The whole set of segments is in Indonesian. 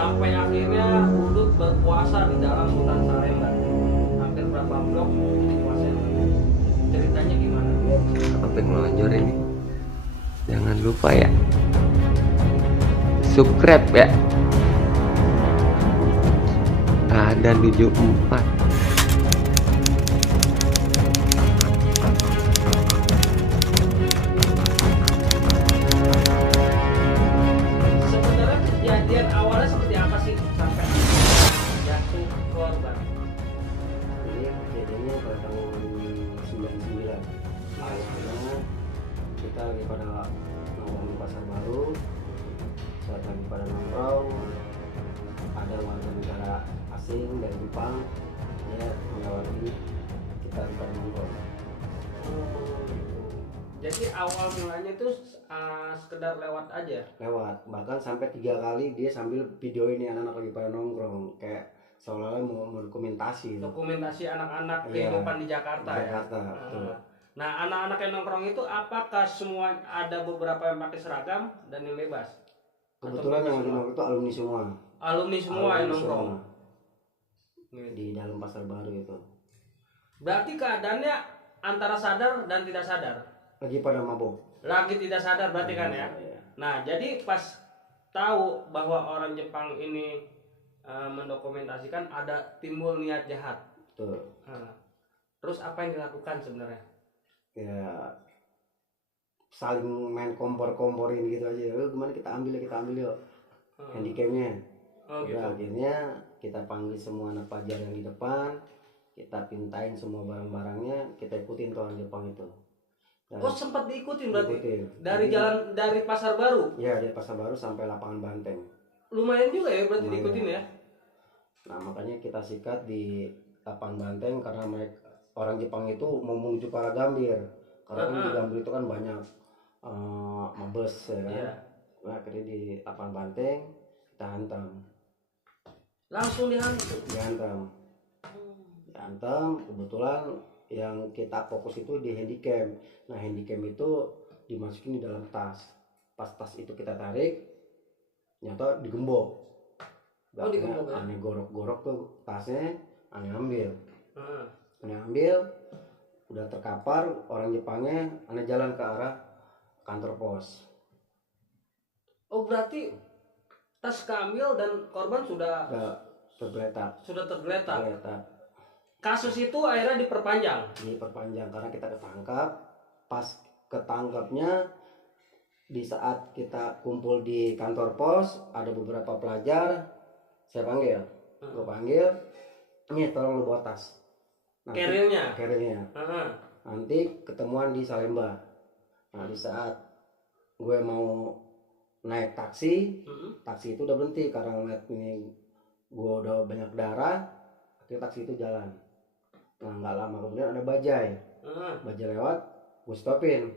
sampai akhirnya Budut berpuasa di dalam hutan Salemba. Hampir berapa blok dikuasain. Ceritanya gimana? Apa yang ngelonjor ini? Jangan lupa ya, subscribe ya. Ada 74. Sebenarnya kejadian awalnya seperti apa sih sampai jatuh korban? Ini kejadiannya pada tahun 99. Awalnya kita lagi pada nongkrong di pasar baru. Saat lagi pada nongkrong, ada warga negara asing dari Jepang, dia melewati kita di pada nongkrong. Jadi awal mulanya tuh sekedar lewat aja. Lewat, bahkan sampai 3 kali dia sambil video ini anak-anak lagi pada nongkrong, kayak seolah-olah mau dokumentasi. Dokumentasi anak-anak Iya, kehidupan di Jakarta, di Jakarta, ya. betul. Nah, anak-anak yang nongkrong itu apakah semua ada beberapa yang pakai seragam dan yang bebas? Kebetulan yang lagi nongkrong itu alumni semua. Alumni semua yang Alumni nongkrong. semua. Di dalam pasar baru itu. Berarti keadaannya antara sadar dan tidak sadar. Lagi pada mabok. Lagi tidak sadar berarti kan ya. Iya. Nah, jadi pas tahu bahwa orang Jepang ini mendokumentasikan ada timbul niat jahat. Tuh. Nah, terus apa yang dilakukan sebenarnya? Ya saling main kompor-komporin gitu aja. Gimana kita ambil yuk. Handicapnya. Oh gitu. Udah, akhirnya kita panggil semua anak pelajar yang di depan, kita pintain semua barang-barangnya, kita ikutin tuh orang Jepang itu. Dan Oh, sempat diikutin berarti? ikutin. Dari Jadi, jalan dari Pasar Baru? ya dari pasar baru sampai lapangan Banteng. Lumayan juga ya berarti Lumayan. diikutin ya? Nah makanya kita sikat di lapangan Banteng karena mereka orang Jepang itu mau menuju ke arah Gambir. Karena kan di Gambir itu kan banyak mabes ya kan. Iya. Nah akhirnya di lapangan Banteng kita hantam. Langsung dihantu. Dihantam, kebetulan yang kita fokus itu di handycam. Nah handycam itu dimasukin di dalam tas. Pas tas itu kita tarik, nyata digembok. Oh, digembok ya? Aneh gorok-gorok tuh tasnya, aneh ambil. Heeh. Aneh ambil, udah terkapar orang Jepangnya, aneh jalan ke arah kantor pos. Oh, berarti tas keambil dan korban sudah Tergeletak. tergeletak. Kasus itu akhirnya diperpanjang. Diperpanjang karena kita ketangkap. Pas ketangkapnya di saat kita kumpul di kantor pos, ada beberapa pelajar, saya panggil, gue panggil, nih tolong lu bawa tas. Kerilnya. Heeh. Nanti ketemuan di Salemba. Nah di saat gue mau naik taksi, taksi itu udah berhenti karena ngeliat ini gue udah banyak darah, akhirnya taksi itu jalan. Nah nggak lama kemudian ada bajai lewat, gue stopin.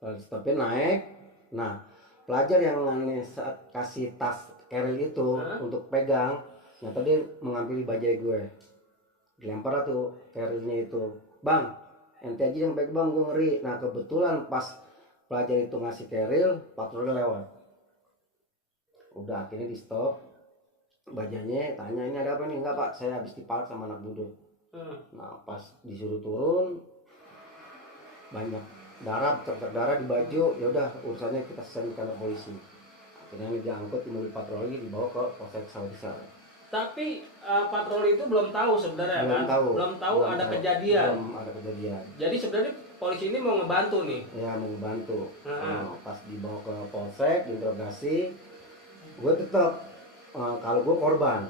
Kalau stopin naik, nah pelajar yang saat kasih tas keril itu untuk pegang, nyata dia mengambil bajai gue, dilempar tuh kerilnya itu, bang, ente aja yang pegang, gue ngeri. Nah kebetulan pas pelajar itu ngasih keril, patroli lewat, udah akhirnya di stop. Bajanya tanya, ini ada apa nih? Enggak pak, saya habis dipalak sama anak budut. Nah pas disuruh turun banyak darah, darah di baju, ya udah urusannya kita selesai di kantor polisi. Akhirnya diangkut di mobil patroli dibawa ke Polsek Sawah Besar. Tapi patroli itu belum tahu sebenarnya belum tahu ada kejadian. Belum ada kejadian. Jadi sebenarnya polisi ini mau ngebantu nih. Ya mau ngebantu. Nah, pas dibawa ke Polsek diinterogasi, gue tetap kalau gue korban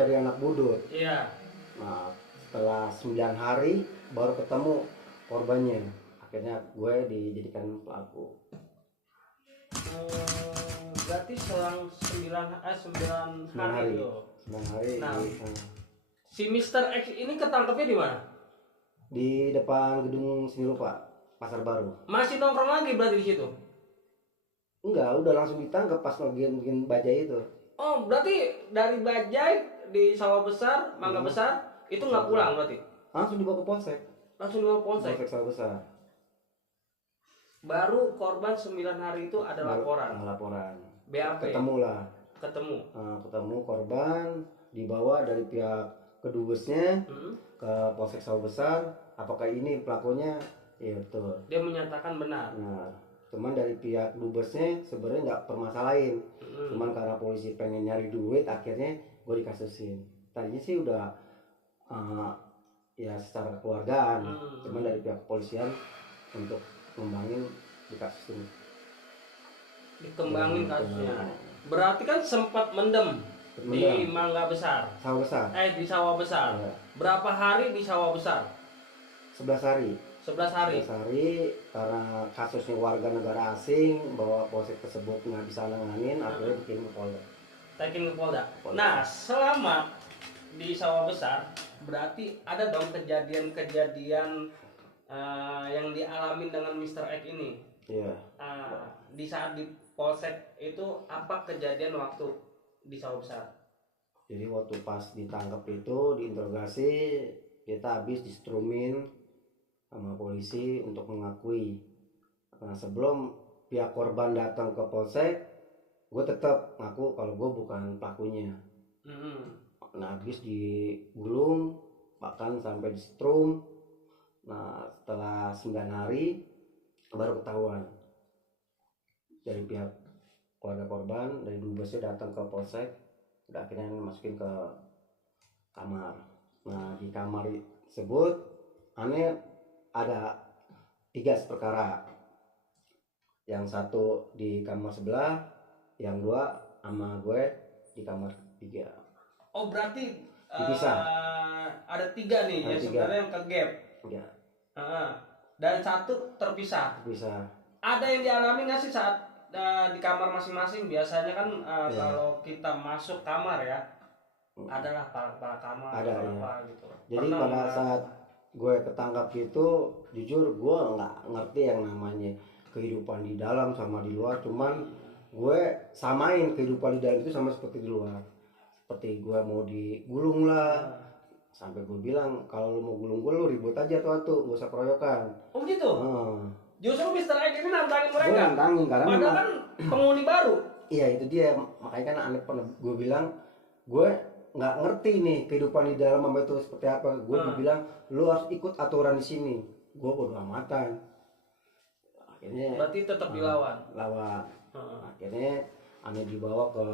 dari anak budut. Iya. Nah setelah 9 hari baru ketemu korbannya, akhirnya gue dijadikan pelaku. Berarti selang 9 hari. 9 hari. Nah, si Mr. X ini ketangkepnya di mana? Di depan gedung seni rupa Pasar Baru. Masih nongkrong lagi berarti di situ? Enggak, udah langsung ditangkap pas bikin bajai itu. Oh, berarti dari Bajai di Sawah Besar, Mangga Besar, itu nggak pulang berarti? Langsung dibawa ke Polsek. Langsung dibawa ke Polsek? Polsek Sawah Besar. Baru korban 9 hari itu ada laporan. Laporan. BAP. Ketemu lah. ketemu korban, dibawa dari pihak kedubesnya ke Polsek Sawah Besar. Apakah ini pelakunya? Iya betul. Dia menyatakan benar. Nah, cuman dari pihak dubesnya sebenarnya nggak permasalahin. Cuman karena polisi pengen nyari duit, akhirnya gue dikasusin. Tadinya sih udah ya secara kekeluargaan, cuman dari pihak kepolisian untuk ngembangin dikasusin. Dikembangin kasusnya. Berarti kan sempat mendem di Mangga Besar. Sawah Besar. Di Sawah Besar. Ya. Berapa hari di Sawah Besar? 11 hari. 11 hari. 11 hari karena kasusnya warga negara asing bahwa polsek tersebut nggak bisa nanganin, akhirnya dikirim ke Polda. Taking ke Polda. Nah, selama di Sawah Besar berarti ada dong kejadian-kejadian yang dialami dengan Mr. X ini. Iya. Di saat di Polsek itu apa kejadian waktu di Sawah Besar? Jadi waktu pas ditangkap itu diinterogasi, kita habis distrumin sama polisi untuk mengakui. Nah, sebelum pihak korban datang ke polsek, gue tetap ngaku kalau gue bukan pelakunya. Nah, habis digulung, bahkan sampai distrum. Nah, setelah 9 hari baru ketahuan dari pihak keluarga korban, dari dubesnya datang ke polsek, udah akhirnya masukin ke kamar. Nah, di kamar tersebut aneh ada 3 perkara. Yang satu di kamar sebelah, yang 2 sama gue di kamar 3. Oh, berarti dipisah. Ada 3 nih, ada yang 3. sebenarnya yang ke gap. Ya. Dan 1 terpisah. Ada yang dialami nggak sih saat di kamar masing-masing? Biasanya kan kalau kita masuk kamar ya, adalah para kamar ada, atau ya. apa gitu. Jadi pada saat gue ketangkap gitu, jujur gue nggak ngerti yang namanya kehidupan di dalam sama di luar. Cuman gue samain kehidupan di dalam itu sama seperti di luar. Seperti gue mau digulung lah, sampai gue bilang kalau lu mau gulung gue, lu ribut aja tuh, gak usah keroyokan. Oh gitu? Justru Mr. X ini nantangin mereka? Gue nantangin karena padahal kan penghuni baru. Iya itu dia, makanya kan aneh pernah gue bilang gue nggak ngerti nih kehidupan di dalam sama itu seperti apa. Gue bilang lu harus ikut aturan di sini. Gue bodo amatan. Akhirnya berarti tetap dilawan. Akhirnya aneh dibawa ke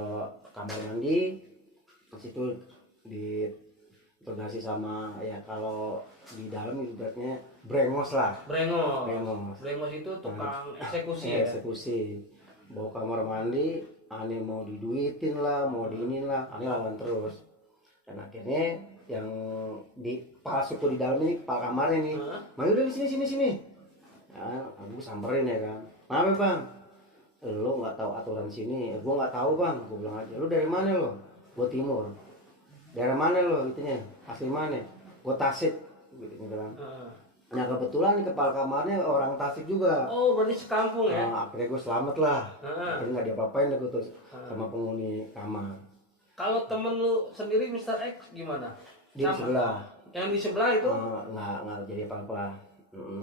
kamar mandi. Di situ diinterogasi sama ya, kalau di dalam ibaratnya brengos lah. Brengos itu tukang eksekusi ya. Eksekusi. Bawa kamar mandi, aneh mau diduitin lah, mau diinin lah, aneh lawan terus. Dan akhirnya yang di palsuku di dalam ini, kepala kamarnya nih, mayu udah di sini. Ya, aku samperin ya kan. Kenapa bang? Lo nggak tahu aturan sini? Gue nggak tahu bang. Gue bilang aja. Lo dari mana lo? Gue Timur. Daerah mana lo? Gitunya. Asli mana? Gue Tasik. Gitu bilang. Nah kebetulan nih kepala kamarnya orang Tasik juga. Oh berarti sekampung ya? Nah, akhirnya gue selamat lah. Akhirnya nggak diapa-apain lah gue tuh sama penghuni kamar. Kalau temen lu sendiri Mr. X gimana? Di sebelah. Yang di sebelah itu? Nggak jadi apa-apa.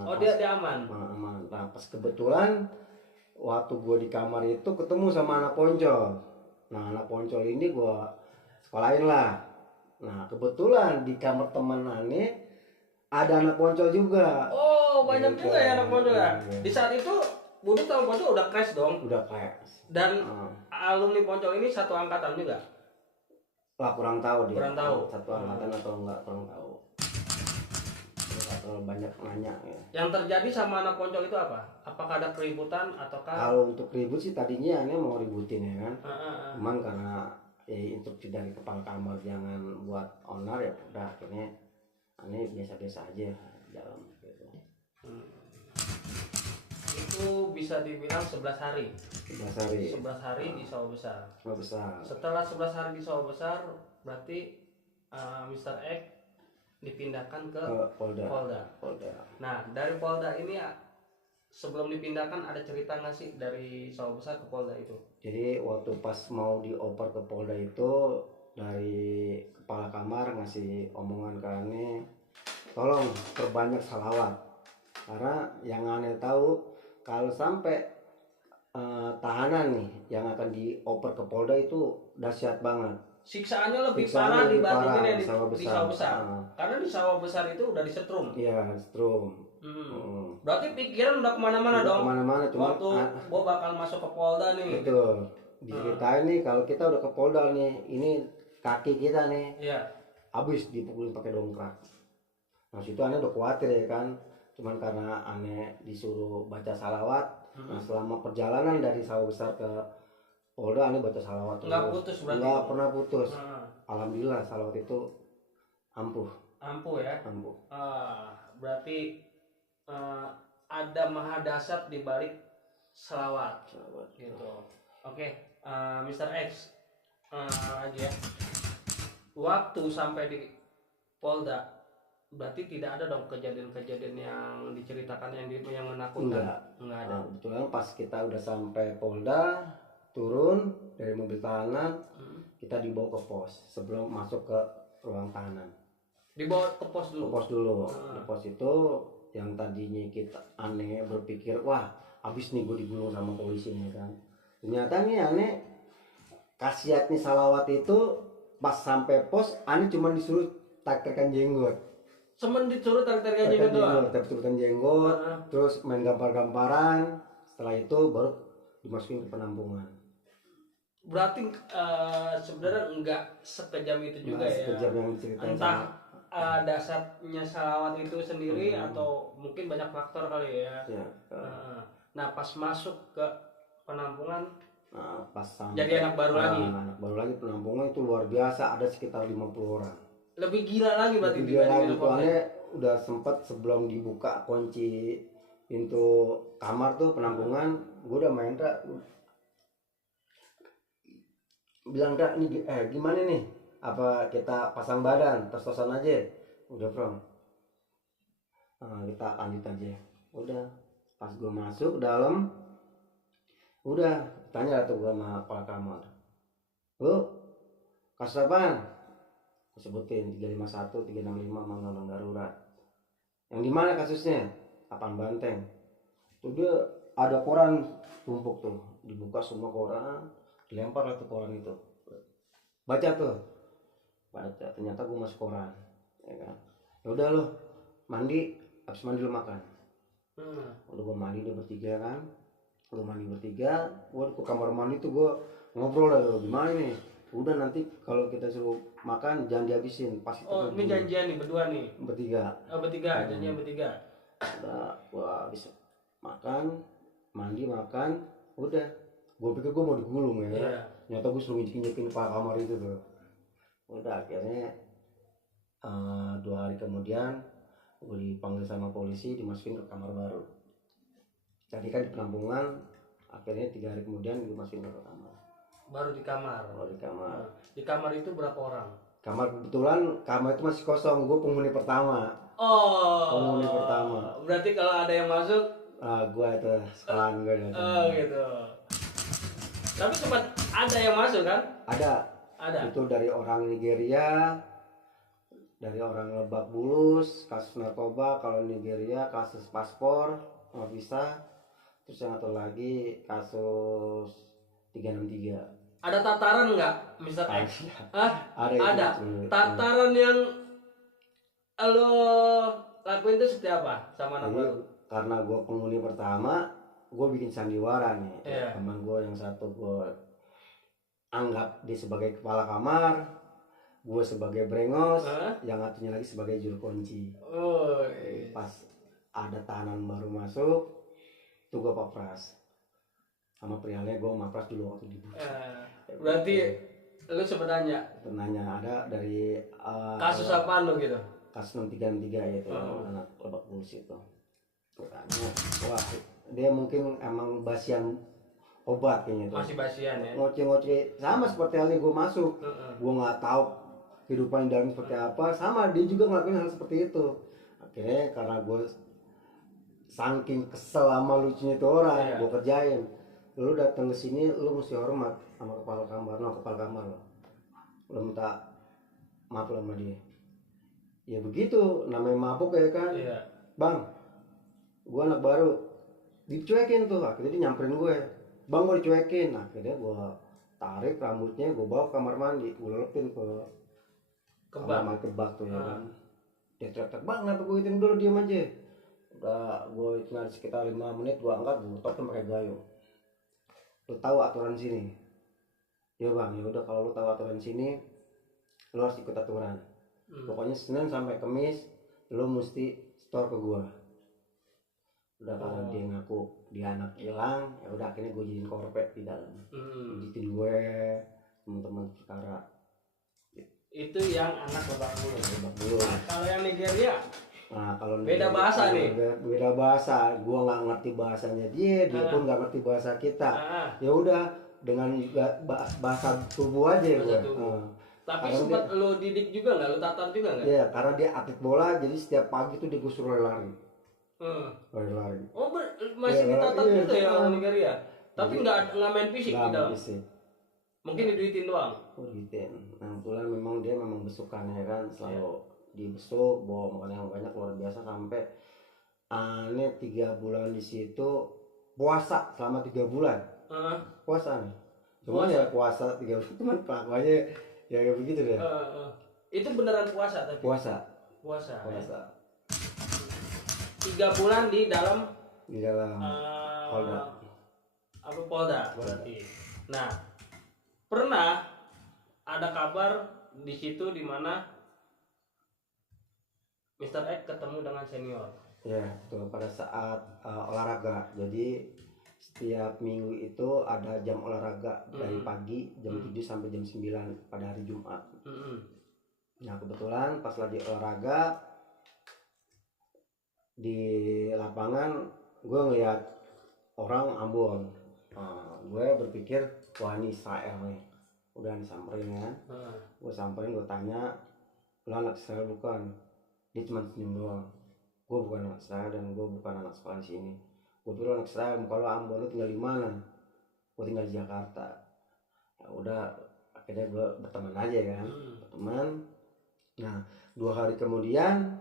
Oh dia aman? Aman. Nah pas kebetulan waktu gue di kamar itu ketemu sama anak poncol. Nah anak poncol ini gue sekolahin lah. Nah kebetulan di kamar teman aneh ada anak poncol juga. Oh banyak juga ya anak poncol ya. Di saat itu Budut sama poncol udah crash dong? Udah crash. Dan alumni poncol ini satu angkatan juga? Lah kurang tahu dia. Kurang tahu. Satu angkatan atau enggak, kurang tahu. Terlalu banyak nanya ya. Yang terjadi sama anak poncol itu apa? Apakah ada keributan ataukah? Kalau untuk ribut sih tadinya aneh mau ributin ya kan. Cuman karena instruksi dari kepala kamar jangan buat onar ya udah akhirnya aneh biasa-biasa aja dalam gitu. Itu bisa dibilang 11 hari. 11 hari di Sawah Besar. Setelah 11 hari di Sawah Besar berarti Mr. X dipindahkan ke Polda. Nah dari Polda ini sebelum dipindahkan ada cerita nggak sih dari Sawah Besar ke Polda itu? Jadi waktu pas mau dioper ke Polda itu dari kepala kamar ngasih omongan ke aneh, tolong perbanyak salawat karena yang aneh tahu kalau sampai tahanan nih yang akan dioper ke Polda itu dahsyat banget. Siksaannya lebih parah dibandingin yang di sawah besar. Karena di sawah besar itu udah disetrum. Iya, setrum. Berarti pikiran udah kemana-mana dong. Kemana-mana, cuma waktu gua bakal masuk ke Polda nih. Betul. Diceritain nih kalau kita udah ke Polda nih, ini kaki kita nih. Iya. Habis dipukulin pakai dongkrak. Nah situ aneh udah khawatir ya kan. Cuman karena aneh disuruh baca salawat. Nah selama perjalanan dari sawah besar ke Polda aneh baca salawat. Nggak putus berarti? Nggak pernah putus. Alhamdulillah salawat itu ampuh. Ampuh ya? Ampuh. Berarti ada maha dasar di balik selawat. Gitu. Oke, Mr. X lagi ya. Waktu sampai di Polda, berarti tidak ada dong kejadian-kejadian yang diceritakan yang menakutkan. Enggak ada. Kebetulan pas kita udah sampai Polda, turun dari mobil tahanan, kita dibawa ke pos sebelum masuk ke ruang tahanan. Dibawa ke pos dulu. Ke pos dulu. Di pos itu yang tadinya kita aneh berpikir, wah abis nih gue digulung sama polisi nih kan. Ternyata nih aneh khasiatnya salawat itu pas sampai pos aneh cuma disuruh tarik-tarikan jenggot. Cuman disuruh tarik-tarikan jenggot doang. Tarik-tarikan jenggot, terus main gampar-gamparan. Setelah itu baru dimasukin ke penampungan. Berarti sebenarnya enggak sekejam itu juga ya. Sekejam yang diceritain. Entah dasarnya salawat itu sendiri atau mungkin banyak faktor kali ya. Nah pas masuk ke penampungan, pas sampai jadi anak baru lagi. Anak baru lagi penampungan itu luar biasa, ada sekitar 50 orang. Lebih gila lagi berarti. Lebih gila lagi, soalnya udah sempat sebelum dibuka kunci pintu kamar tuh penampungan, gue udah main bilang ini gimana nih, apa kita pasang badan tos-tosan aja. Udah From, kita lanjut aja. Udah pas gue masuk dalam, udah tanya tuh gue sama kepala kamar, lu kasus apaan? Gue sebutin 351, 365 Undang-Undang Darurat. Yang di mana kasusnya? Apaan Banteng. Tuh dia ada koran tumpuk tuh, dibuka semua koran, dilempar lah tuh koran itu. Baca tuh, baca. Ternyata gue masuk koran, ya kan. Ya udah lo mandi, habis mandi lo makan. Udah gue mandi dia bertiga kan. Gue mandi bertiga, gue ke kamar mandi tuh gue ngobrol lah, gimana nih? Udah nanti kalau kita suruh makan jangan dihabisin pas itu. Oh ini janjian nih berdua nih? Bertiga. Oh bertiga, janjian bertiga. Udah gue habis makan, mandi makan, udah. Gue pikir gue mau digulung ya. Ternyata gue suruh nginjekin kepala kamar itu tuh. Udah akhirnya 2 hari kemudian gue dipanggil sama polisi, dimasukin ke kamar baru. Jadi kan di penampungan, akhirnya 3 hari kemudian dimasukin ke kamar. Baru di kamar. Di kamar itu berapa orang? Kamar kebetulan kamar itu masih kosong, gue penghuni pertama. Penghuni pertama. Berarti kalau ada yang masuk, gue itu sekolahan gue. Gitu. Tapi sempat ada yang masuk kan? Ada. Itu dari orang Nigeria, dari orang Lebak Bulus, kasus narkoba. Kalau Nigeria kasus paspor, visa. Terus yang satu lagi kasus 363. Ada tataran nggak, Mr. X? Ada. Itu. Tataran yang lo lakuin itu seperti apa sama anak baru? Karena gue penghuni pertama, gue bikin sandiwara nih. Teman gue yang satu gue anggap dia sebagai kepala kamar, gue sebagai brengos, yang satunya lagi sebagai juru kunci. Pas ada tahanan baru masuk, tuh gue papras sama prialnya, gue mapras dulu waktu di berarti lu sebenarnya nanya ada dari kasus apaan lo gitu? Kasus 6363 itu anak Lebak Bulus itu. Tanya, wah dia mungkin emang basian obat kayaknya tuh. Masih basian ya? Ngoceh-ngoceh sama seperti halnya gue masuk. Gue nggak tahu kehidupan dalam seperti apa, sama dia juga ngelakuin hal seperti itu. Akhirnya karena gue saking kesel sama lucunya itu orang, gue kerjain. Lu datang ke sini, lu mesti hormat sama kepala kamar lo. Lu minta maaf sama dia. Ya begitu, namanya mabuk ya kan. Bang, gue anak baru, dicuekin tuh. Akhirnya dia nyamperin gue. bang mau dicuekin. Akhirnya gue tarik rambutnya, gue bawa ke kamar mandi, gue lelepin ke kamar mandi ke bak tuh ya kan. Dia teriak-teriak, bang kenapa gue hitin dulu, diam aja. Udah gue hitin sekitar 5 menit, gue angkat, gue topin pakai gayung. Lu tahu aturan sini? Ya bang, ya udah kalau lu tahu aturan sini, lu harus ikut aturan. Pokoknya Senin sampai Kamis lu mesti store ke gua. Udah kalau dia ngaku dia anak hilang, ya udah akhirnya gue jadiin korpet di dalam. Jitin gue teman-teman perkara. Itu yang anak babak dulu. Nah, kalau yang Nigeria, nah kalau beda bahasa nih. Beda bahasa. Gua nggak ngerti bahasanya dia pun nggak ngerti bahasa kita. Ya udah dengan juga bahasa tubuh aja gue. Tapi sempat lo didik juga nggak, lo tatar juga nggak? Iya, karena dia atlet bola, jadi setiap pagi tuh dia suruh lari. Lari. Oh, masih ditatar juga ya orang Nigeria. Tapi nggak main fisik di dalam. Mungkin diduitin doang. Oh, diduitin. Nah, kebetulan memang dia memang besukan ya kan, selalu dibesuk, bawa makan yang banyak luar biasa sampai aneh 3 bulan di situ puasa selama 3 bulan. Puasa nih. Cuma ya puasa 3 bulan, cuman kelakuannya ya kayak begitu deh. Itu beneran puasa tapi. Puasa. 3 bulan di dalam Polda. Polda berarti. Nah, pernah ada kabar di situ di mana Mr. X ketemu dengan senior. Ya, betul, pada saat olahraga. Jadi setiap minggu itu ada jam olahraga dari pagi jam 7 sampai jam 9 pada hari Jumat. Nah, kebetulan pas lagi olahraga di lapangan gue ngeliat orang Ambon. Gue berpikir wah ini Israel nih, udah disamperin kan. Gue samperin, gue tanya, lo anak Israel bukan? Dia cuma senyum doang. Gue bukan anak Israel dan gue bukan anak sekolah di sini. Gue bilang anak Israel, kalau Ambon, lo tinggal di mana? Gue tinggal di Jakarta. Ya udah, akhirnya gue berteman aja kan, berteman. Nah, 2 hari kemudian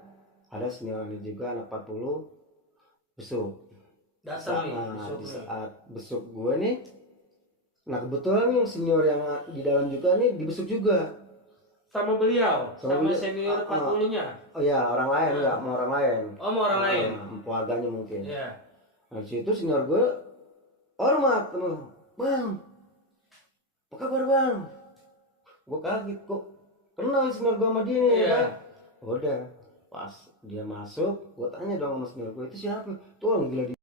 ada seniornya juga anak 40 besuk. Datang nih, di saat besuk gue nih, nah kebetulan yang senior yang di dalam juga nih dibesuk juga sama beliau, sama senior 40-nya. Oh ya, orang lain, enggak mau orang lain. Oh, mau orang lain. Keluarganya mungkin. Iya. Nah, situ senior gue hormat, bang, apa kabar bang? Gue kaget kok kenal senior gue sama dia nih. Iya. Kan? Udah, pas dia masuk, gue tanya dong sama senior gue, itu siapa? Tuh orang gila di.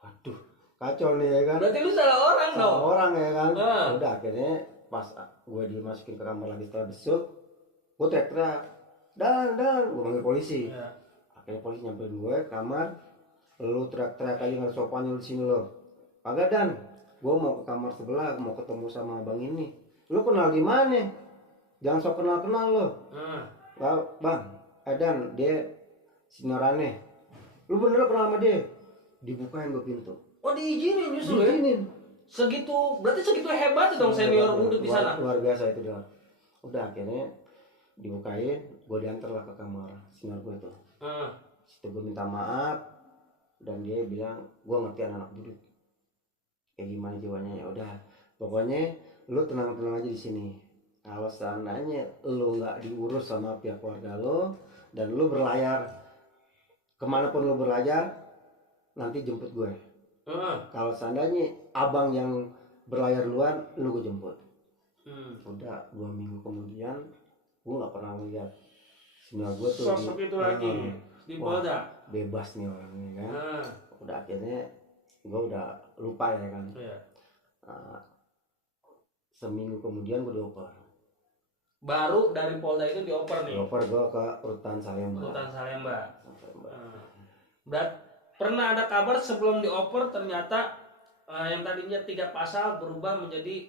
Waduh, kacau nih ya kan. Berarti lu salah orang dong. Salah orang ya kan. Udah akhirnya pas gue dimasukin ke kamar lagi setelah besuk, gue teriak-teriak, dan gue panggil polisi. Akhirnya polisi nyamperin gue ke kamar. Lu teriak-teriak aja nggak sopannya di sini lo. Kagak Dan, gue mau ke kamar sebelah, mau ketemu sama abang ini. Lu kenal di mana? Jangan sok kenal lo. Bang, Dan, dia sinorannya. Lu bener kenal sama dia? Dibukain gue pintu. Oh, diizinin justru ya? Diizinin. Berarti segitu hebat dong senior budut di sana. Luar biasa itu dia. Udah akhirnya dibukain, gue diantar lah ke kamar senior gue tuh. Situ gue minta maaf dan dia bilang gue ngerti anak budut kayak gimana jiwanya. Ya udah, pokoknya lu tenang-tenang aja di sini. Kalau seandainya lu nggak diurus sama pihak keluarga lu dan lu berlayar kemanapun lu berlayar, nanti jemput gue. Kalau seandainya abang yang berlayar duluan, lu gue jemput. Udah 2 minggu kemudian gue nggak pernah lihat senior gue tuh sosok itu lagi di Polda. Bebas nih orangnya kan. Udah akhirnya gue udah lupa ya kan. Seminggu kemudian gue dioper. Baru dari Polda itu dioper nih. Dioper gue ke Rutan Salemba. Pernah ada kabar sebelum dioper ternyata yang tadinya 3 pasal berubah menjadi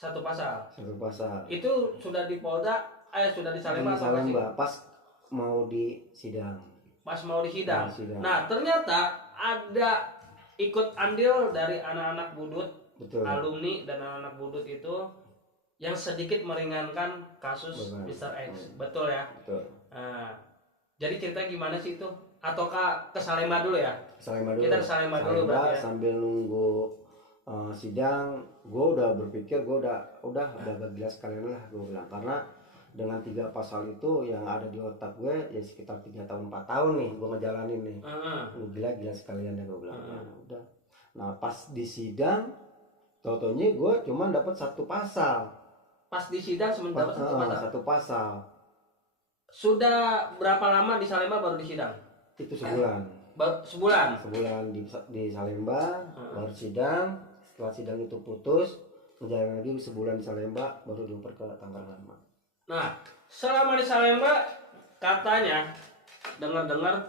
1 pasal. 1 pasal. Itu sudah di Polda, sudah di Salemba. Di Salemba pas mau di sidang. Nah, ternyata ada ikut andil dari anak-anak budut. Betul. Alumni dan anak-anak budut itu yang sedikit meringankan kasus Mr. X. Betul ya? Betul. Nah, jadi cerita gimana sih itu? Ataukah ke Salemba dulu ya? Salemba dulu. Kita ke Salemba dulu berarti ya. Sambil nunggu sidang, gue udah berpikir gue udah agak gila sekalian lah gue bilang, karena dengan 3 pasal itu yang ada di otak gue ya sekitar 3 tahun 4 tahun nih gue ngejalanin nih. Gila sekalian ya gue bilang. Ya, udah. Nah pas di sidang tautonya gue cuma dapat 1 pasal. Pas di sidang cuma dapat 1 pasal. 1 pasal. Sudah berapa lama di Salemba baru di sidang? Itu sebulan. Sebulan di Salemba, baru sidang. Setelah sidang itu putus, menjalani lagi sebulan di Salemba, baru dioper ke Tangerang. Nah, selama di Salemba katanya dengar-dengar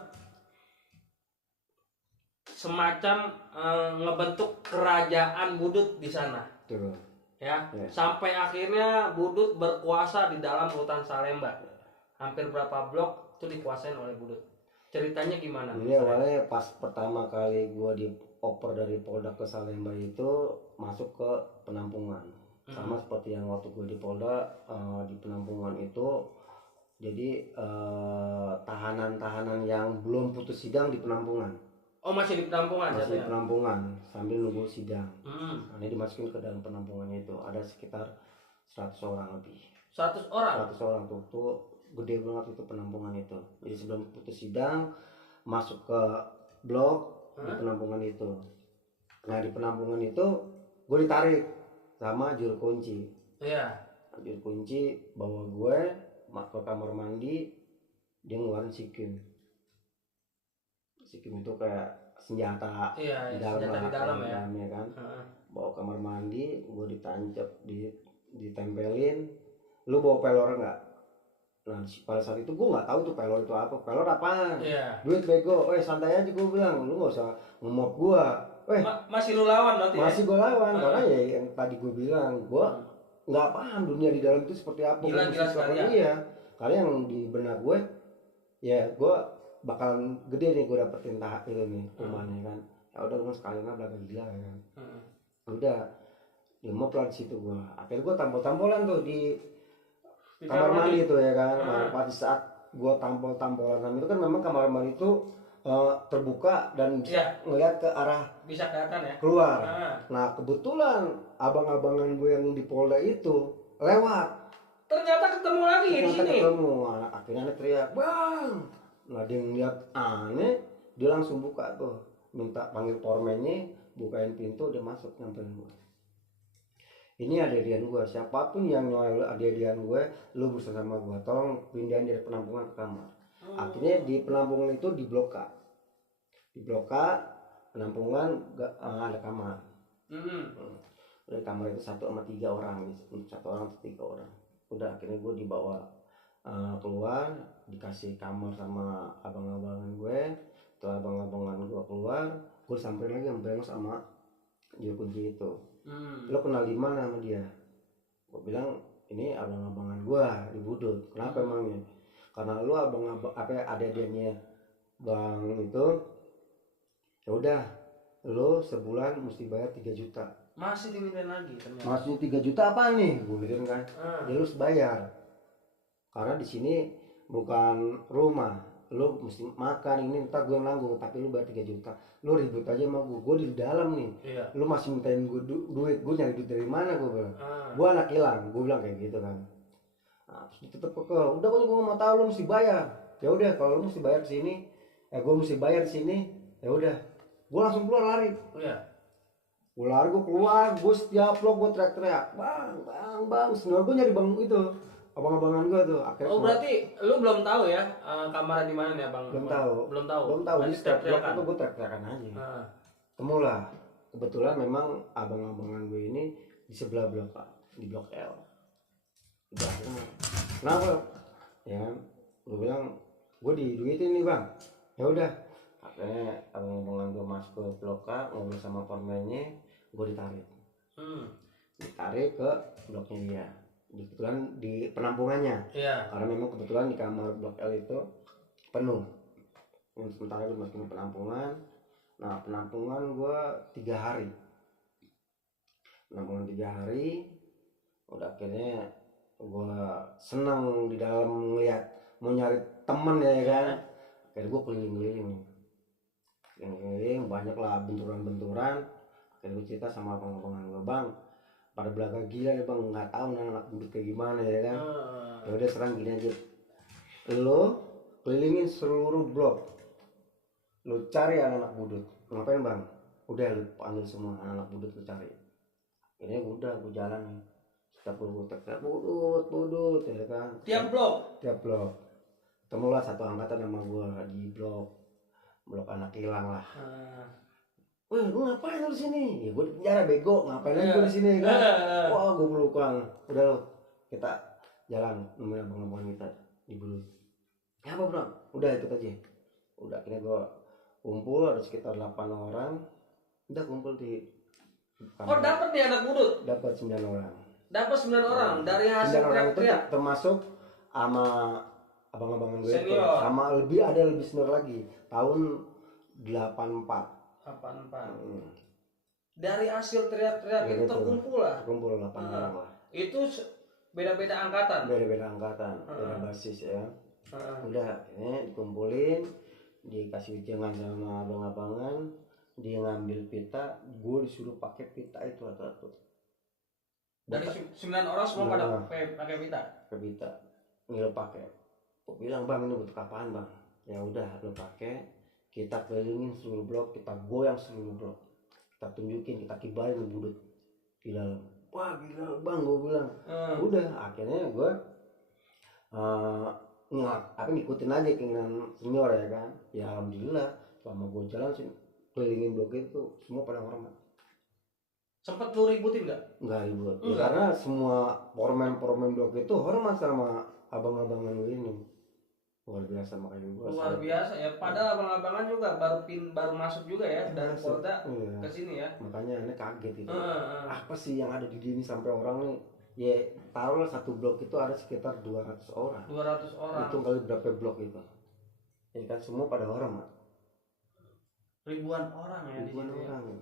semacam ngebentuk kerajaan Budut di sana. Tuh. Ya, sampai akhirnya Budut berkuasa di dalam hutan Salemba. Hampir berapa blok itu dikuasain oleh Budut. Ceritanya gimana? Ini awalnya pas pertama kali gue dioper dari Polda ke Salemba itu masuk ke penampungan. Sama seperti yang waktu gue di Polda, di penampungan itu jadi tahanan-tahanan yang belum putus sidang di penampungan. Oh, masih di penampungan? Masih di penampungan sambil nunggu sidang. Ini dimasukin ke dalam penampungannya itu ada sekitar 100 orang lebih. 100 orang? 100 orang tuh gede banget itu penampungan itu. Jadi sebelum putus sidang masuk ke blok di penampungan itu. Nah di penampungan itu gue ditarik sama juru kunci. Iya. Juru kunci bawa gue ke kamar mandi, dia ngeluarin sikim. Sikim itu kayak senjata di dalam ya kan. Bawa kamar mandi, gue ditancap, ditempelin. Lu bawa pelor nggak? Nah pada saat itu gue nggak tahu tuh pelor itu apa. Pelor apaan? Duit bego. Santai aja gue bilang, lu nggak usah ngemop gue. Masih lu lawan berarti? Masih gue lawan karena ya yang tadi gue bilang, gue nggak paham dunia di dalam itu seperti apa. Gila sekali. Iya, karena yang di benak gue, ya gue bakalan gede nih gue dapetin tahap itu nih rumahnya kan. Ya udah gue sekalian lah belaga gila kan. Udah, dia mau pelan situ gue. Akhirnya gue tampol-tampolan tuh di kamar mandi itu ya kan. Pada saat gue tampol-tampolan itu kan memang kamar mandi itu terbuka dan ngeliat ke arah bisa kelihatan ya keluar. Nah kebetulan abang-abangan gue yang di Polda itu lewat. Ternyata ketemu lagi di sini. Akhirnya dia teriak, "Bang!" Nah dia ngeliat aneh, dia langsung buka tuh, minta panggil pormennya, bukain pintu, dia masuk nyamperin gue. Ini adedian gue, siapapun yang nyolong adedian gue, lu bersama sama gue, tolong pindahin dari penampungan ke kamar. Akhirnya di penampungan itu di Blok A. Di Blok A, penampungan ada kamar. Dari kamar itu 1 sama 3 orang, 1 orang atau 3 orang. Udah akhirnya gue dibawa keluar, dikasih kamar sama abang-abangan gue. Setelah abang-abangan gue keluar, gue samperin lagi sama juru kunci itu. Lo kenal di mana sama dia? Gue bilang ini abang-abangan gue di Budut. Kenapa emangnya? Karena lu adanya bang itu, ya udah, lu sebulan mesti bayar 3 juta. Masih dimintain lagi ternyata. Masih 3 juta apa nih? Gue bilang kan. Ya lu harus bayar. Karena di sini bukan rumah. Lu mesti makan ini, entar gue nanggung, tapi lu bayar 3 juta. Lu ribut aja sama gue di dalam nih. Lu masih mintain gue duit, gue nyari duit dari mana gue bilang. Gue anak hilang, gue bilang kayak gitu kan. Nah, terus tetep udah pokoknya gue mau tahu lu mesti bayar. Ya udah kalau lu mesti bayar ke sini, gue mesti bayar di sini. Ya udah, gue langsung keluar lari. Gue lari, gue keluar, gue setiap vlog gue teriak-teriak, bang, senior gue nyari bang itu, abang-abangan gue tuh. Akhirnya berarti lu belum tahu ya kamarnya di mana nih abang? Belum tahu. Jadi setiap vlog itu gue teriak-teriakan aja. Temulah, kebetulan memang abang-abangan gue ini di sebelah blok A, di blok L. Udah akhirnya, kenapa? Ya kan, gue bilang gue diduitin nih bang. Ya udah, akhirnya abang-abangan gue masuk ke blok A, ngobrol sama pormennya, gue ditarik. Ditarik ke bloknya dia. Kebetulan di penampungannya. Karena memang kebetulan di kamar blok L itu penuh. Sementara gue masukin penampungan. Nah penampungan gue 3 hari. Penampungan 3 hari. Udah akhirnya gue senang di dalam ngeliat mau nyari temen ya kan. Akhirnya gue keliling-keliling, banyak lah benturan-benturan. Kayak gue cerita sama abang-abangan gue, bang pada belaga gila ya bang, nggak tahu anak budut kayak gimana ya kan. Ya udah serang gini aja, lo kelilingin seluruh blok, lo cari anak budut. Ngapain bang? Udah lo panggil semua anak budut lo cari. Ini udah gue jalan nih, setiap budut ya kan. Tiap blok Temulah satu angkatan sama gue di blok anak hilang lah. Wih, lu ngapain lu sini? Ya gue di penjara bego, ngapain lagi gue di sini kan? Wah, gue pelukan. Udah lo, kita jalan nemuin abang-abang kita di Belut. Ya apa bro? Udah ikut aja. Udah akhirnya gue kumpul ada sekitar 8 orang. Udah kumpul di. Oh dapat nih anak budut? Dapat 9 orang. Dapat 9 orang dari hasil teriak-teriak. Termasuk sama abang-abangan gue itu. Senior. Sama ada lebih senior lagi. Tahun 84. Dari hasil teriak-teriak itu terkumpul lah. Terkumpul 8 orang lah. Itu beda-beda angkatan. Beda basis ya. Udah ini dikumpulin, dikasih ujangan sama abang-abangan, dia ngambil pita, gue disuruh pakai pita itu satu-satu. Dari 9 orang semua pada pakai pita. Pakai pita. Ini lo pakai. Gue bilang bang ini butuh apaan bang? Ya udah lo pakai. Kita kelilingin seluruh blok, kita goyang seluruh blok, kita tunjukin, kita kibarin budut di dalam. Wah gila bang, gue bilang. Udah akhirnya gue ngikutin aja keinginan senior ya kan. Ya alhamdulillah selama gue jalan sih kelilingin blok itu semua pada hormat. Sempet lu ributin nggak? Nggak ribut. Ya, karena semua foreman blok itu hormat sama abang-abangan gue ini. Luar biasa makanya gue. Luar biasa ya. Padahal abang-abangan juga baru masuk juga ya dari Polda ke sini ya. Makanya aneh kaget itu. Apa sih yang ada di sini sampai orang nih? Ya taruhlah satu blok itu ada sekitar 200 orang. 200 orang. Itu kali berapa blok itu? Ya kan semua pada orang, Mak. Ribuan orang ya. Ribuan orang. Ya.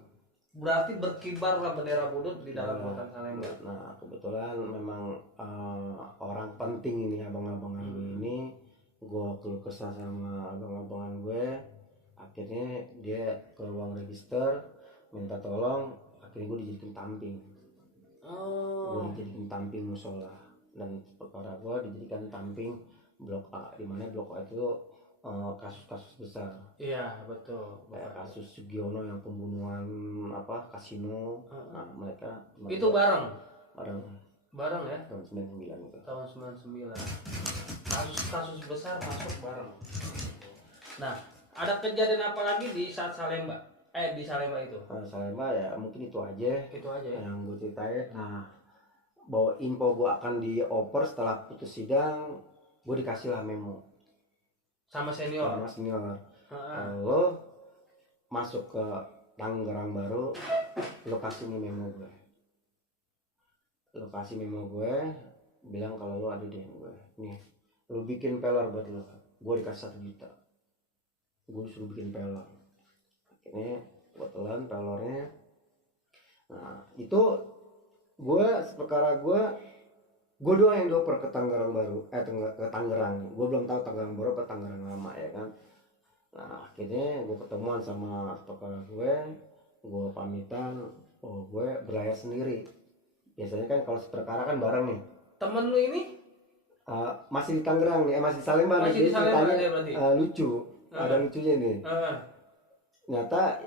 Berarti berkibarlah bendera budut di dalam kota Salemba. Nah kebetulan memang orang penting ini abang-abangan gue ini. Gue keluh kesah sama abang-abangan gue, akhirnya dia ke ruang register minta tolong, akhirnya gue dijadikan tamping. Gue dijadikan tamping musola, dan perkara gue dijadikan tamping blok A, di mana blok A itu kasus-kasus besar. Iya betul. Kayak kasus Sugiono yang pembunuhan kasino. Nah mereka itu bareng ya tahun 99 itu. Tahun 99 kasus besar masuk bareng. Nah, ada kejadian apa lagi di saat Salemba? Di Salemba itu? Salemba ya mungkin itu aja. Itu aja ya. Yang gue ceritain. Nah, bahwa info gue akan dioper setelah putus sidang, gue dikasih lah memo. Sama senior. Lo masuk ke Tangerang baru, lo kasih nih memo gue. Lo kasih memo gue, bilang kalau lo ada di gue. Nih. Lu bikin peler buat lu, gue dikasih 1 juta, gue disuruh bikin peler. Akhirnya gue telan pelernya. Nah itu gue perkara gue doang yang dioper ke Tangerang baru, ke Tangerang. Gue belum tahu Tangerang baru apa Tangerang lama ya kan. Nah akhirnya gue ketemuan sama perkara gue pamitan, gue berlayar sendiri. Biasanya kan kalau perkara kan bareng nih. Temen lu ini? Masih di Tangerang nih, masih di Salemba. Masih di Salemba dia berarti. Lucu, ada lucunya nih. Ternyata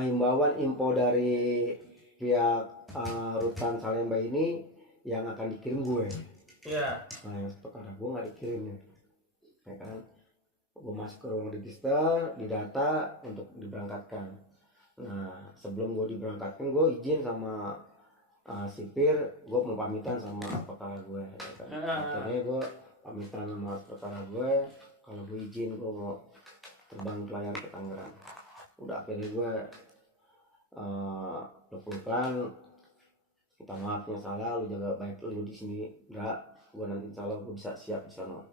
himbauan info dari pihak rutan Salemba ini yang akan dikirim gue. Iya. Nah yang perkara gue nggak dikirim nih, ya kan? Gue masuk ke ruang register, didata untuk diberangkatkan. Nah sebelum gue diberangkatkan, gue izin sama sipir, gue mau pamitan sama perkara gue ya kan? Akhirnya gue pamitan sama perkara gue, kalau gue izin gue mau terbang layar ke Tangerang. Udah akhirnya gue pelan, minta maafnya salah, lu jaga baik lu di sini, enggak, gue nanti insya Allah gue bisa siap di sana.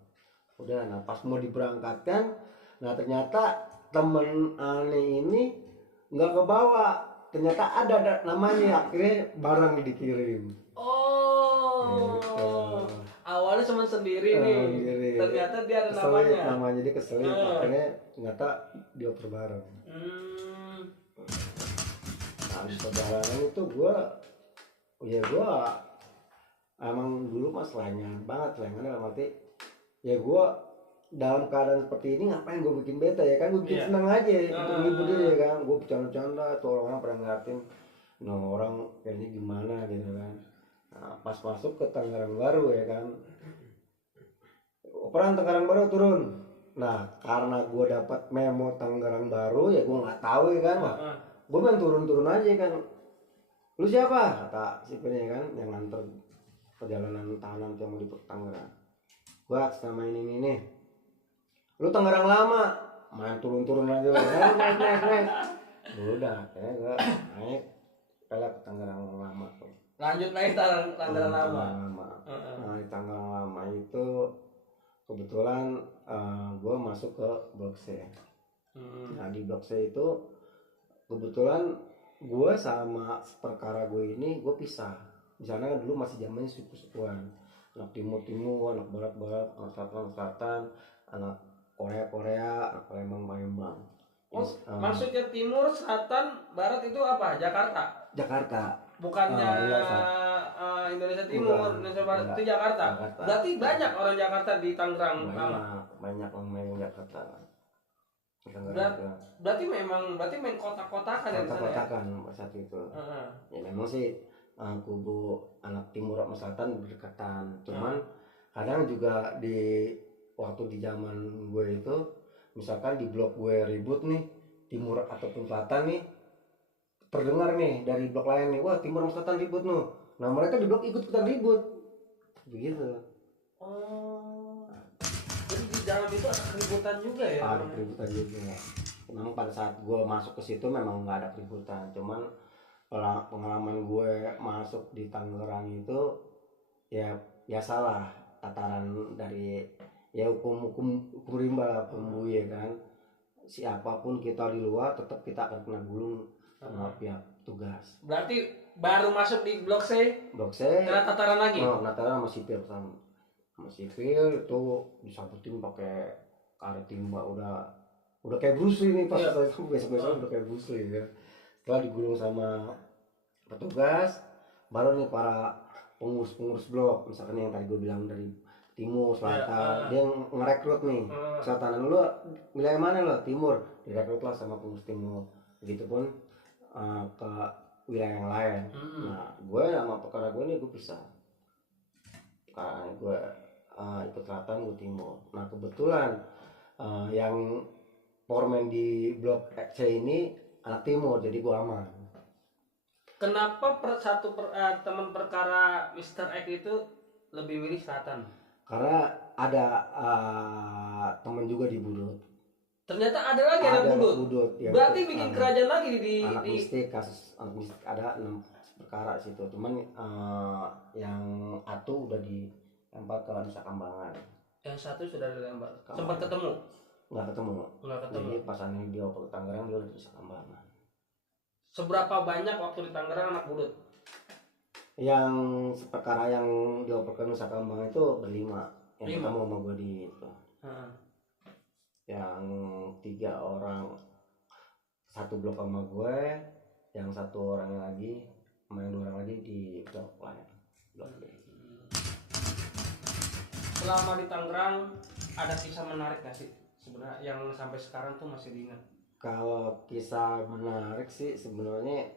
Udah, nah pas mau diberangkatkan, nah ternyata temen aneh ini nggak kebawa. Ternyata ada namanya, akhirnya barang dikirim. Awalnya cuma sendiri nih. Ternyata dia ada namanya dia keselip, akhirnya ternyata dioper bareng. Nah di perjalanan itu gue emang dulu mah selengan dalam arti ya gue dalam keadaan seperti ini ngapain gue bikin beta ya kan, gue bikin senang aja untuk ngibur dia ya kan, gue bercanda-canda tuh orang-orang pada ngeliatin nah orang kayaknya gimana gitu kan. Nah, pas masuk ke Tangerang Baru ya kan, operan Tangerang Baru turun. Nah karena gue dapat memo Tangerang Baru ya gue nggak tahu ya kan, gue main turun aja kan. Lu siapa kata sipirnya kan yang nganter perjalanan tahanan yang mau di Tangerang. Gue atas nama ini nih. Lu Tangerang Lama, main turun aja naik. Udah akhirnya gue naik pelak ke Tangerang Lama tuh. Lanjut naik Tangerang Lama. Nah di Tangerang Lama itu kebetulan gue masuk ke Blok C. Nah di Blok C itu kebetulan gue sama perkara gue ini gue pisah. Di sana dulu masih zamannya suku-sukuan, anak timur, anak barat, anak selatan, anak Korea, anak Palembang. Maksudnya timur, selatan, barat itu apa? Jakarta. Bukannya Indonesia Timur, Indonesia Barat itu Jakarta. Berarti banyak orang Jakarta di Tangerang Lama. Banyak orang Jakarta. Berarti main kotak-kotakan ya? Kotak-kotakan saat itu. Ya memang sih kubu anak timur sama selatan berdekatan. Cuman kadang juga di waktu di zaman gue itu, misalkan di blok gue ribut nih, timur ataupun selatan nih, terdengar nih dari blok lain nih, wah timur sama selatan ribut nih. Nah mereka di blok ikut-ikutan ribut. Begitu. Jadi di dalam itu ada keributan juga ya? Ada keributan juga. Memang pada saat gue masuk ke situ memang nggak ada keributan. Cuman pengalaman gue masuk di Tangerang itu ya biasalah, tataran dari ya hukum rimba lah, hukum ya kan. Siapapun kita di luar tetap kita akan kena gulung sama pihak tugas. Berarti baru masuk di Blok C kena tataran lagi? Tataran sama sipil sama sipil itu disambutin pakai karet timba, udah kayak Bruce Lee nih pas saya besok udah kayak Bruce Lee ya. Setelah digulung sama petugas, baru nih para pengurus blok, misalkan yang tadi gue bilang dari timur, selatan, dia ngerekrut nih, selatan lu wilayah mana lo? Timur, direkrut lah sama pengurus timur. Begitupun ke wilayah yang lain. Nah, gue sama perkara gue nih gue pisah. Karena gue ikut selatan, gue timur. Nah kebetulan yang foreman di blok C ini anak timur, jadi gue aman. Kenapa teman perkara Mr. X itu lebih milih selatan? Karena ada teman juga di Budut. Ternyata ada lagi anak Budut. Ya, berarti bikin kerajaan lagi anak mistik, kasus anak mistik ada 6 perkara situ. Cuman yang satu udah dilempar ke Nusa Kambangan. Yang satu sudah dilempar. Sempat ketemu? Nggak ketemu. Jadi pas aneh dia ke Tangerang dia udah di Nusa Kambangan. Seberapa banyak waktu di Tangerang anak Budut? Yang perkara yang dioper ke Nusa Kambangan itu berlima. Yang ketemu sama gue di itu. Yang 3 orang satu blok sama gue, yang 1 orang lagi sama yang 2 orang lagi di blok lain. Selama di Tangerang ada kisah menarik nggak sih sebenarnya yang sampai sekarang tuh masih diingat? Kalau kisah menarik sih sebenarnya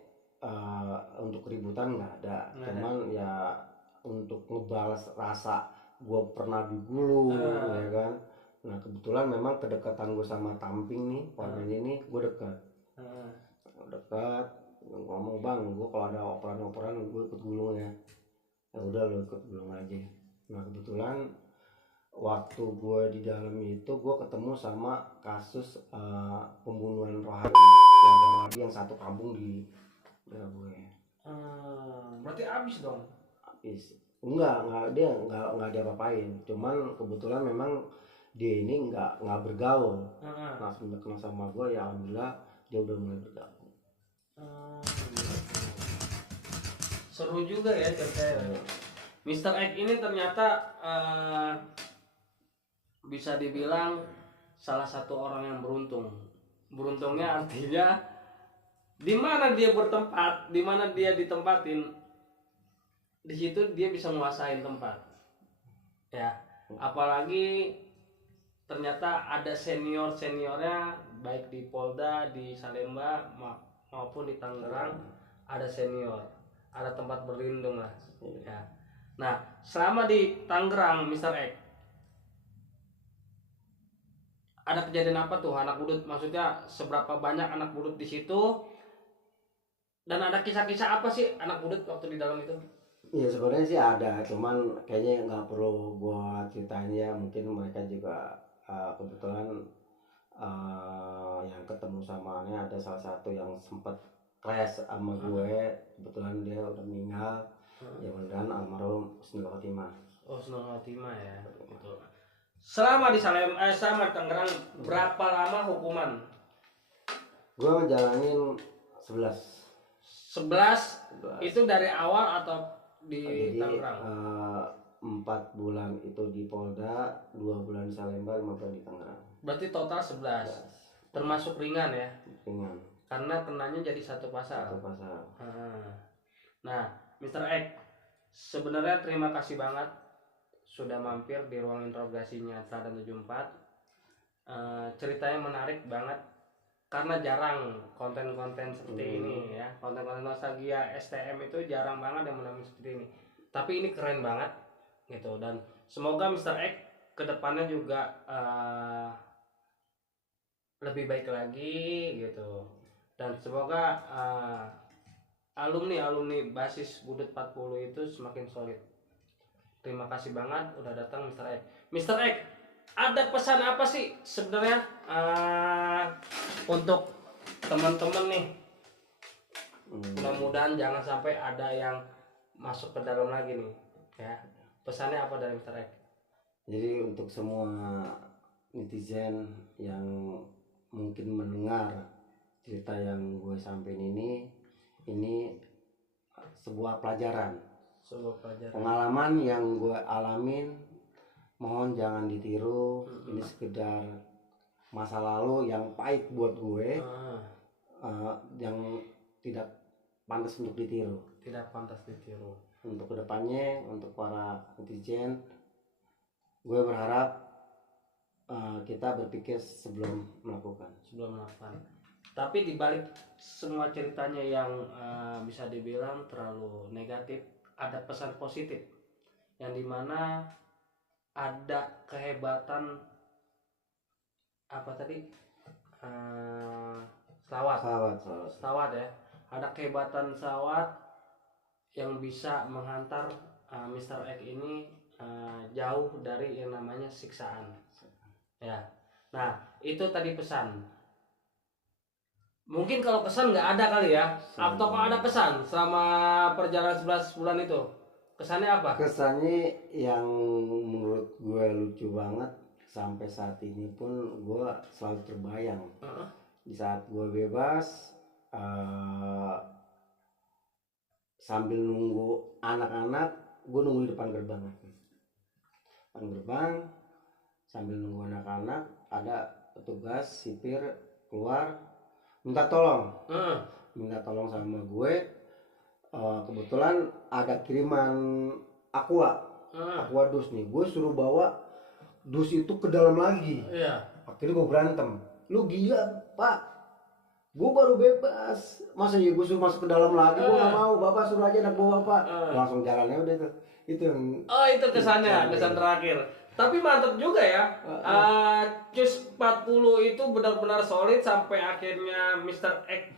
untuk keributan nggak ada. Cuman ya untuk ngebalas rasa gue pernah digulung ya kan. Nah kebetulan memang kedekatan gue sama Tamping nih, warnanya ini gue dekat. Ngomong bang, gue kalau ada operan gue ikut gulung ya. Ya udah lo ikut gulung aja. Nah kebetulan waktu gue di dalam itu gue ketemu sama kasus pembunuhan Rohadi, keluarga Rohadi yang satu kampung di daerah gue. Berarti abis dong? Abis. Enggak dia nggak diapa-apain. Cuman kebetulan memang dia ini nggak bergaul. Nah semenjak kenal sama gue ya alhamdulillah dia udah mulai bergaul. Seru juga ya ceritanya. Mr. X ini ternyata bisa dibilang salah satu orang yang beruntung. Beruntungnya artinya di mana dia bertempat, di mana dia ditempatin, di situ dia bisa menguasain tempat. Ya, apalagi ternyata ada seniornya baik di Polda, di Salemba maupun di Tangerang ada senior, ada tempat berlindung lah. Ya. Nah, selama di Tangerang, Mr. X, ada kejadian apa tuh anak budut? Maksudnya seberapa banyak anak budut di situ? Dan ada kisah-kisah apa sih anak budut waktu di dalam itu? Iya sebenarnya sih ada, cuman kayaknya nggak perlu buat ceritanya. Mungkin mereka juga kebetulan yang ketemu samanya ada salah satu yang sempat crash sama gue. Kebetulan dia udah meninggal. Ya mudah-mudahan almarhum husnul khotimah. Oh, husnul khotimah ya. Gitu. Selama di sama Tangerang berapa lama hukuman? Gue ngejalanin 11 itu dari awal atau di Tangerang? 4 bulan itu di Polda, 2 bulan di Salemba, 5 bulan di Tangerang. Berarti total 11. Termasuk ringan ya? Ringan. Karena kenanya jadi satu pasal. Nah, Mr. X, sebenarnya terima kasih banget sudah mampir di ruang interogasinya Teladan 74. Ceritanya menarik banget karena jarang konten-konten seperti ini ya. Konten-konten nostalgia STM itu jarang banget yang menemui seperti ini. Tapi ini keren banget gitu, dan semoga Mr. X kedepannya juga lebih baik lagi gitu, dan semoga alumni basis Budut 40 itu semakin solid. Terima kasih banget udah datang Mr. X. Mr. X, ada pesan apa sih sebenarnya untuk teman-teman nih? Mudah-mudahan jangan sampai ada yang masuk ke dalam lagi nih ya. Pesannya apa dari Mr. X? Jadi untuk semua netizen yang mungkin mendengar cerita yang gue sampaikan ini sebuah pelajaran. Pengalaman yang gue alamin, mohon jangan ditiru. Ini sekedar masa lalu yang pahit buat gue, yang tidak pantas untuk ditiru. Untuk kedepannya, untuk para netizen, gue berharap kita berpikir sebelum melakukan. Tapi dibalik semua ceritanya yang bisa dibilang terlalu negatif, ada pesan positif yang dimana ada kehebatan apa tadi, Selawat ya. Ada kehebatan Selawat yang bisa menghantar Mr. X ini jauh dari yang namanya siksaan ya. Nah itu tadi pesan. Mungkin kalau pesan nggak ada kali ya, atau kalau ada pesan selama perjalanan 11 bulan itu, kesannya apa? Kesannya yang menurut gue lucu banget, sampai saat ini pun gue selalu terbayang. Di saat gue bebas, sambil nunggu anak-anak, gue nunggu di depan gerbang. Sambil nunggu anak-anak, ada petugas sipir keluar minta tolong sama gue. Kebetulan ada kiriman aqua dus nih, gue suruh bawa dus itu ke dalam lagi. Akhirnya gue berantem, lu gila pak, gue baru bebas, masa ya gue suruh masuk ke dalam lagi? Gue gak mau, bapak suruh aja anak bawa pak. Langsung jalannya udah itu itu kesannya, kesan terakhir. Tapi mantap juga ya. Cus 40 itu benar-benar solid sampai akhirnya Mr. X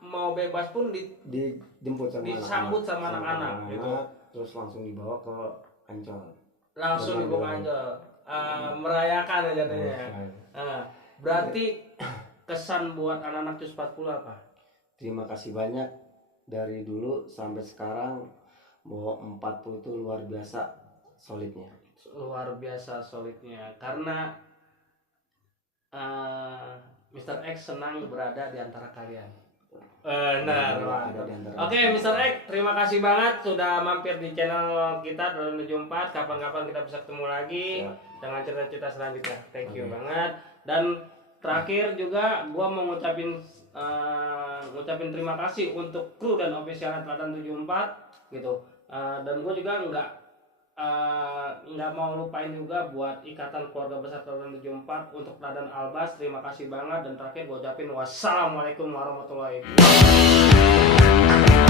mau bebas pun disambut sama anak-anak gitu. Terus langsung dibawa ke Ancol. Merayakan aja jadinya. Berarti kesan buat anak-anak Cus 40 apa? Terima kasih banyak dari dulu sampai sekarang, bahwa 40 itu luar biasa solidnya. Karena Mr. X senang berada di antara kalian. Oke, Mr. X, terima kasih banget sudah mampir di channel kita Teladan 74. Kapan-kapan kita bisa ketemu lagi dengan cerita-cerita selanjutnya. Thank you banget. Dan terakhir juga gua mau ngucapin ngucapin terima kasih untuk kru dan ofisialnya Teladan 74 gitu. Dan gue juga nggak mau lupain juga buat Ikatan Keluarga Besar Teladan 74 untuk Teladan Albas, terima kasih banget. Dan terakhir gue ucapin wassalamualaikum warahmatullahi wabarakatuh.